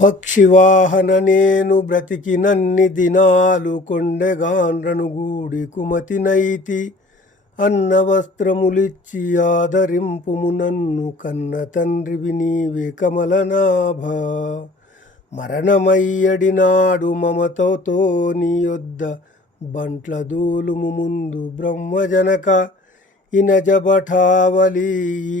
పక్షివాహన నేను బ్రతికినన్ని దినాలు కొండెగాండ్రను గూడి కుమతినైతి అన్న వస్త్రములిచ్చి ఆదరింపుము నన్ను కన్న తండ్రివి నీవే కమలనాభ. మరణమయ్యడినాడు మమతతో నీ యొద్ద బంట్ల దూలుము ముందు బ్రహ్మజనక ఇనజబఠావలి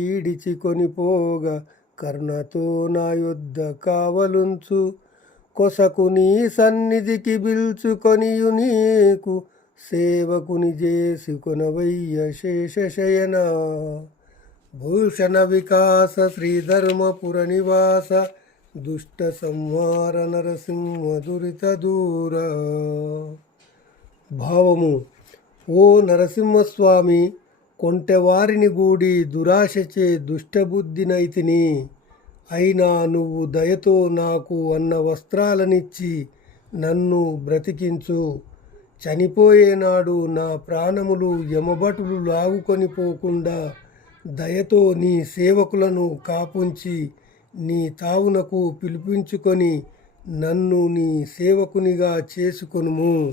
ఈడిచి కొనిపోగా కర్ణతో నా యొద్ద కావలుంచు. కొసకు నీ సన్నిధికి పిలుచుకొనియు నీకు. సేవకుని చేసి కొనవయ్య శేషశయన భూషణ వికాస శ్రీధర్మపుర నివాస. దుష్ట సంహార నరసింహ దురిత దూర. భావము ఓ నరసింహస్వామి కొంటెవారిని గూడి దురాశచే దుష్టబుద్ధినైతిని. అయినా నువ్వు దయతో నాకు అన్న వస్త్రాలనిచ్చి నన్ను బ్రతికించు. చనిపోయేనాడు నా ప్రాణములు యమభటులు లాగుకొని పోకుండా దయతో నీ సేవకులను కాపుంచి నీ తావునకు పిలిపించుకొని నన్ను నీ సేవకునిగా చేసుకొనుము.